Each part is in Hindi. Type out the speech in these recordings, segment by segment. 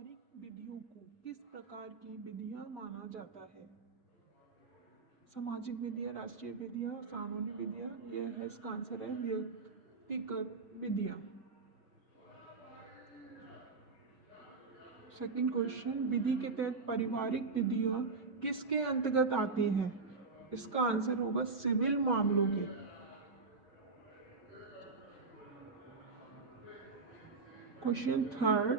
पारिवारिक विधियों को किस प्रकार की विधियां माना जाता है? सामाजिक विधियां, राष्ट्रीय विधियां, कानूनी विधियां। यह है इसका आंसर है व्यक्तिगत विधियां। सेकंड क्वेश्चन, विधि के तहत पारिवारिक विधियां किसके अंतर्गत आती हैं? इसका आंसर होगा सिविल मामलों के। क्वेश्चन थर्ड,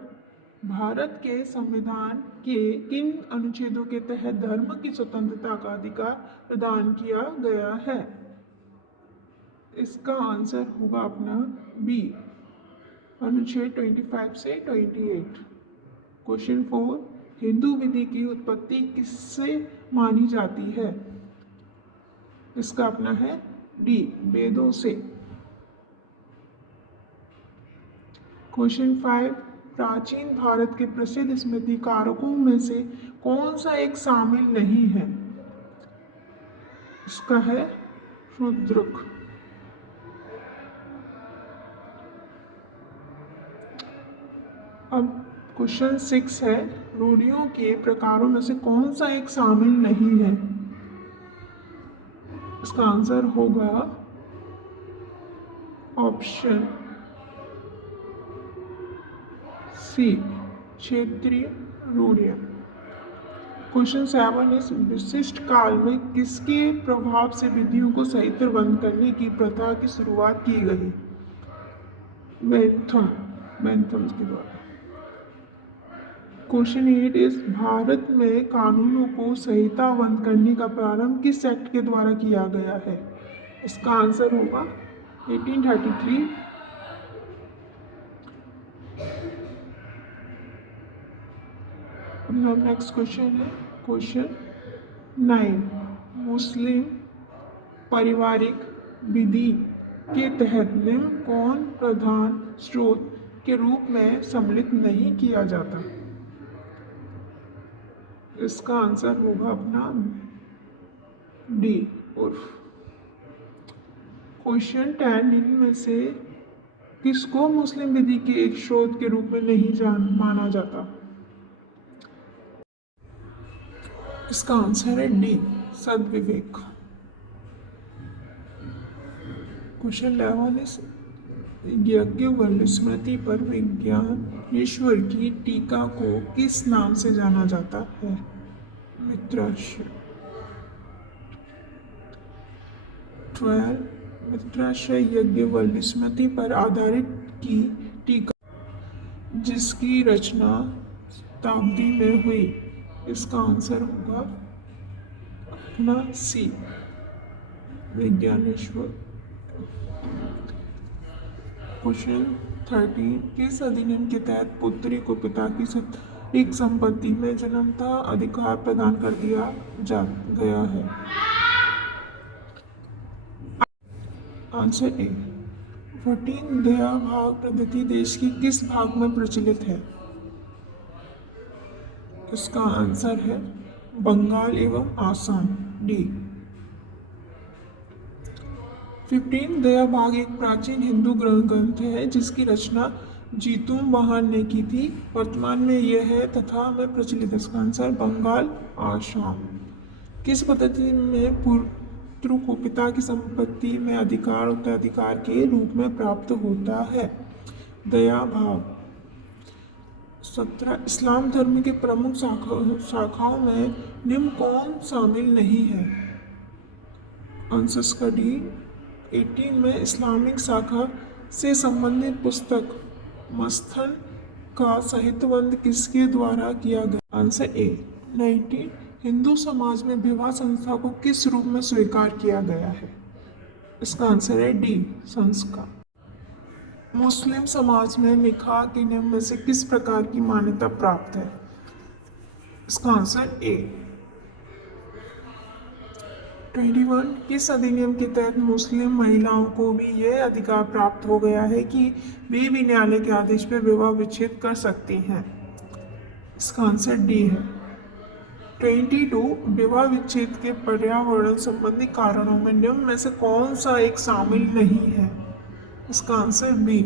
भारत के संविधान के किन अनुच्छेदों के तहत धर्म की स्वतंत्रता का अधिकार प्रदान किया गया है? इसका आंसर होगा अपना बी, अनुच्छेद 25 से 28। क्वेश्चन फोर, हिंदू विधि की उत्पत्ति किससे मानी जाती है? इसका अपना है डी, वेदों से। क्वेश्चन फाइव, प्राचीन भारत के प्रसिद्ध स्मृतिकारकों में से कौन सा एक शामिल नहीं है? इसका है शूद्रक। अब क्वेश्चन सिक्स है, रूढ़ियों के प्रकारों में से कौन सा एक शामिल नहीं है? इसका आंसर होगा ऑप्शन सी, क्षेत्रीय रूढ़ियां। क्वेश्चन सेवन, इस विशिष्ट काल में किसके प्रभाव से विधियों को सहित बंद करने की प्रथा की शुरुआत की गई? बेंथम के द्वारा। क्वेश्चन एट, इस भारत में कानूनों को संहिताबद्ध करने का प्रारंभ किस एक्ट के द्वारा किया गया है? इसका आंसर होगा 1833। अब नेक्स्ट क्वेश्चन है क्वेश्चन 9, मुस्लिम पारिवारिक विधि के तहत निम्न कौन प्रधान स्रोत के रूप में सम्मिलित नहीं किया जाता? इसका आंसर होगा अपना डी, उर्फ। क्वेश्चन 10, निम्न में से किसको मुस्लिम विधि के एक स्रोत के रूप में नहीं माना जाता? इसका आंसर है डी, सद्विवेक। क्वेश्चन 11, याज्ञवल्क्य स्मृति पर विज्ञानेश्वर की टीका को किस नाम से जाना जाता है? मित्राशय। 12, मित्राशय याज्ञवल्क्य स्मृति पर आधारित की टीका जिसकी रचना शताब्दी में हुई। इसका आंसर होगा अपना सी, विज्ञानेश्वर। क्वेश्चन 13, किस अधिनियम के तहत पुत्री को पिता की एक संपत्ति में जन्मतः अधिकार प्रदान कर दिया गया है? आंसर ए, 14 दया भाग पद्धति देश के किस भाग में प्रचलित है? इसका आंसर है बंगाल एवं आसाम, डी। 15 दया भाग एक प्राचीन हिंदू ग्रंथ है जिसकी रचना जीतूम वाहन ने की थी। वर्तमान में यह है तथा में प्रचलित। इसका आंसर बंगाल, आसाम। किस पद्धति में पुत्र को पिता की संपत्ति में अधिकार उत्तराधिकार के रूप में प्राप्त होता है? दया भाग। 17, इस्लाम धर्म के प्रमुख शाखाओं में निम्न कौन शामिल नहीं है? आंसर का डी, 18 में इस्लामिक शाखा से संबंधित पुस्तक मस्थन का साहित्यबंध किसके द्वारा किया गया? आंसर ए, 19, हिंदू समाज में विवाह संस्था को किस रूप में स्वीकार किया गया है? इसका आंसर है डी, संस्कार। मुस्लिम समाज में निकाह के नियम में से किस प्रकार की मान्यता प्राप्त है? इसका आंसर ए। 21, किस अधिनियम के तहत मुस्लिम महिलाओं को भी यह अधिकार प्राप्त हो गया है कि वे भी न्यायालय के आदेश पर विवाह विच्छेद कर सकती हैं? इसका आंसर डी है। 22, विवाह विच्छेद के पर्यावरण संबंधी कारणों में निम्न में से कौन सा एक शामिल नहीं है? इसका आंसर बी,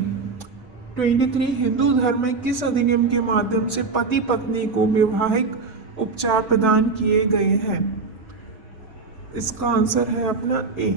23 हिंदू धर्म में किस अधिनियम के माध्यम से पति पत्नी को वैवाहिक उपचार प्रदान किए गए हैं? इसका आंसर है अपना ए।